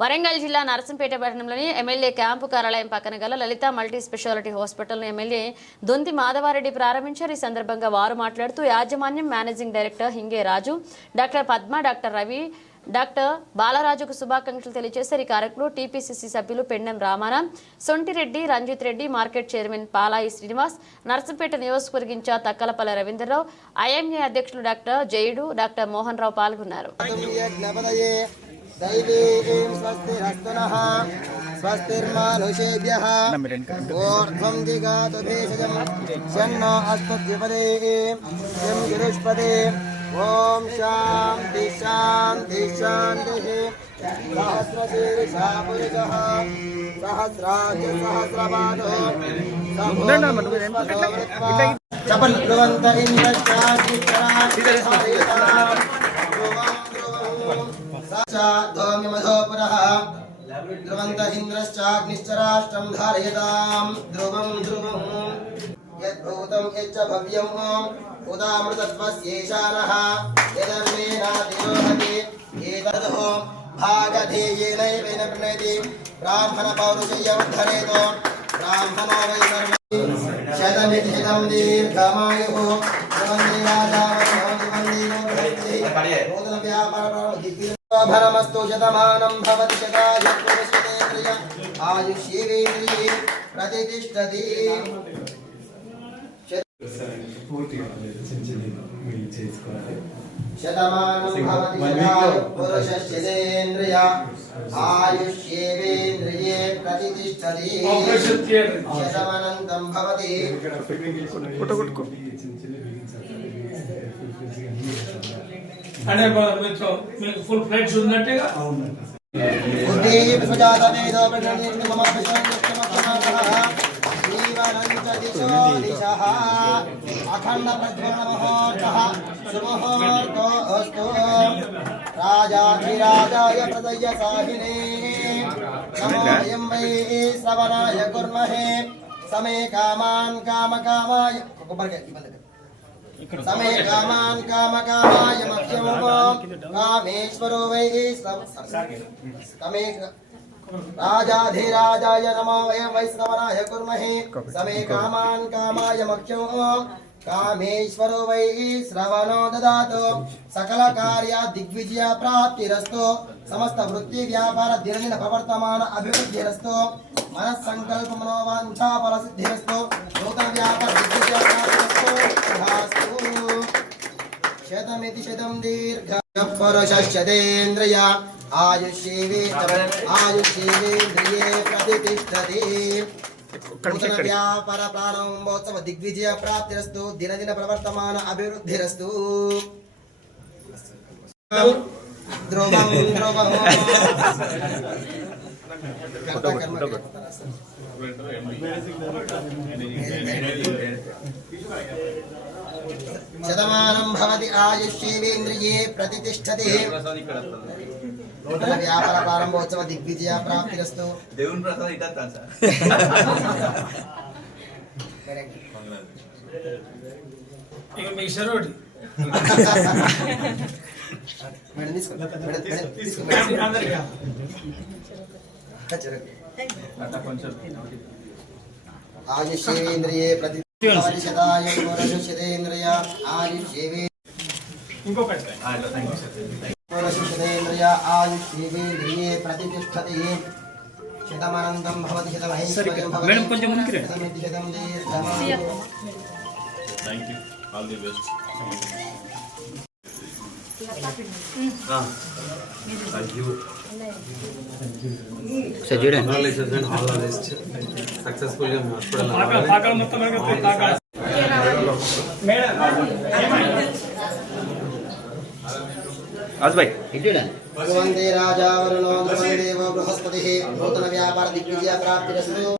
వరంగల్ జిల్లా నరసింపేట పట్టణంలోని MLA camp కార్యాలయం పక్కన గల లలిత మల్టీ స్పెషాలిటీ హాస్పిటల్ను ఎమ్మెల్యే దొంతి మాధవారెడ్డి ప్రారంభించారు. ఈ సందర్భంగా వారు మాట్లాడుతూ యాజమాన్యం managing director Hinge Raju doctor Padma doctor Ravi doctor బాలరాజుకు శుభాకాంక్షలు తెలియజేశారు. ఈ కార్యక్రమంలో టీపీసీసీ సభ్యులు పెండెం రామారాం సొంటిరెడ్డి రంజిత్ రెడ్డి మార్కెట్ చైర్మన్ పాలాయి శ్రీనివాస్ నర్సంపేట నియోజకవర్గ ఇన్ఛార్జ్ తక్కలపల్లి రవీంద్రరావు ఐఎంఏ అధ్యక్షులు డాక్టర్ జయుడు డాక్టర్ మోహన్ రావు పాల్గొన్నారు. యజ్ఞపదయే దైవీం స్వస్తిరస్తునః స్వస్తిర్మానుషేభ్యः ఊర్ధ్వం దిగాతు భేషజం శన్నో అస్మద్విపదే యం గిరుష్పదే ఓం శాంతి శాంతి శాంతిః సహస్రశీర్షా పురుషः సహస్రాజ సహస్రపాదో చపల్ ధ్రువంత ఇంద్రశ్చాధ్వమిమధోపురः ధ్రువంత ఇంద్రశ్చాగ్నిశ్చరాష్ట్రం ధారయతాం ధ్రువం ధ్రువం యద్భూతం యచ్చ భవ్యం ఉదామృతత్వస్యేషానः యదన్మేనాతిరోహతి ఏతదో భాగధేయేనైవేన ప్రణయతి బ్రాహ్మణ పౌరుషయ్యవర్ధనేతో బ్రాహ్మణో వై సర్వ శతమితి శతం దీర్ఘమాయుః భవంతి నూతన వ్యాపార భరమస్తు శతమానం భవతి శతాయుష్యేంద్రియ ఆయుష్యేంద్రియే ప్రతిష్టతి పూర్తిగా లేదు చిన్న చిన్న మీరు చేసుకోవాలి శతమానం భవతి శతాయు పురుషస్యేంద్రియ ఆయుష్యేంద్రియే ప్రతిష్టతి శతమనంతం భవతి ఇక్కడ ఫోటో కొట్టుకో చిన్న చిన్న బిగించాలి అంటే మీకు మీకు ఫుల్ ఫ్లైట్స్ ఉన్నట్టుగా అవునండి బుద్ధిः సుజాతవేదో ప్రజన్యస్మి మమ విశ్వన్యస్మక్షమాసः జీవనంత దిశో దిశः అఖండ ప్రజ్వలనమహోర్ధः సుముహూర్తో అస్తు రాజాధిరాజాయ ప్రదయ్య సాహినే నమో వయం వై శ్రవణాయ కుర్మహే సమే కామాన్ కామకామాయ కొబ్బరికాయ ఇబ్బంది సమే కామాన్ కామకామాయ మహ్యమో కామేశ్వరో వై సమే రాజాధిరాజాయ నమో వయం వైష్ణవనాయ కుర్మహే. సమే కామాన్ కామాయ మఖ్యమో కామేశ్వరో వై శ్రవణో దదాతు. సకల కార్య దిగ్విజయ ప్రాప్తిరస్తు. సమస్త వృత్తి వ్యాపార దినదిన శతం దీర్ఘ పురుషేంద్రియ ఆయుష్యేవే ఆయుష్యేంద్రియే ప్రతిష్టతి నూతన వ్యాపార ప్రారంభోత్సవ దిగ్విజయ ప్రాప్తిరస్తు దినదిన ప్రవర్తమాన అభివృద్ధిరస్తు ధ్రువం ధ్రువం కర్త కర్మ శతమానం భవతి ఆయుష్యేంద్రియే ప్రతిష్టతి. నూతన వ్యాపార ప్రారంభోత్సవ దిగ్విజయ ప్రాప్తిరస్తు. దేవుని ప్రసాదం సార్. ఇక మీ షరోటి మేడం తీసుకో. తీసుకో అందరికీ. ఆయుష్యేంద్రియే ప్రతి ఇంకొకటి ఆ, ఇట్లా thank you sir పురుషేంద్రియ ఆయుష్యేంద్రియే ప్రతిష్టతి శతమనంతం Bhavati శతమహైశ్వర్యం Bhavati madam, కొంచెం ముందుకు రండి. శతమితి శతం దీర్ఘమాయు thank you all the best thank you congratulations and all the best సక్సెస్ఫుల్గా మీ హాస్పిటల్ మేడం భగవంతే రాజా వరుణో దేవో బృహస్పతి నూతన వ్యాపార దిగ్విజయ ప్రాప్తిరస్తు.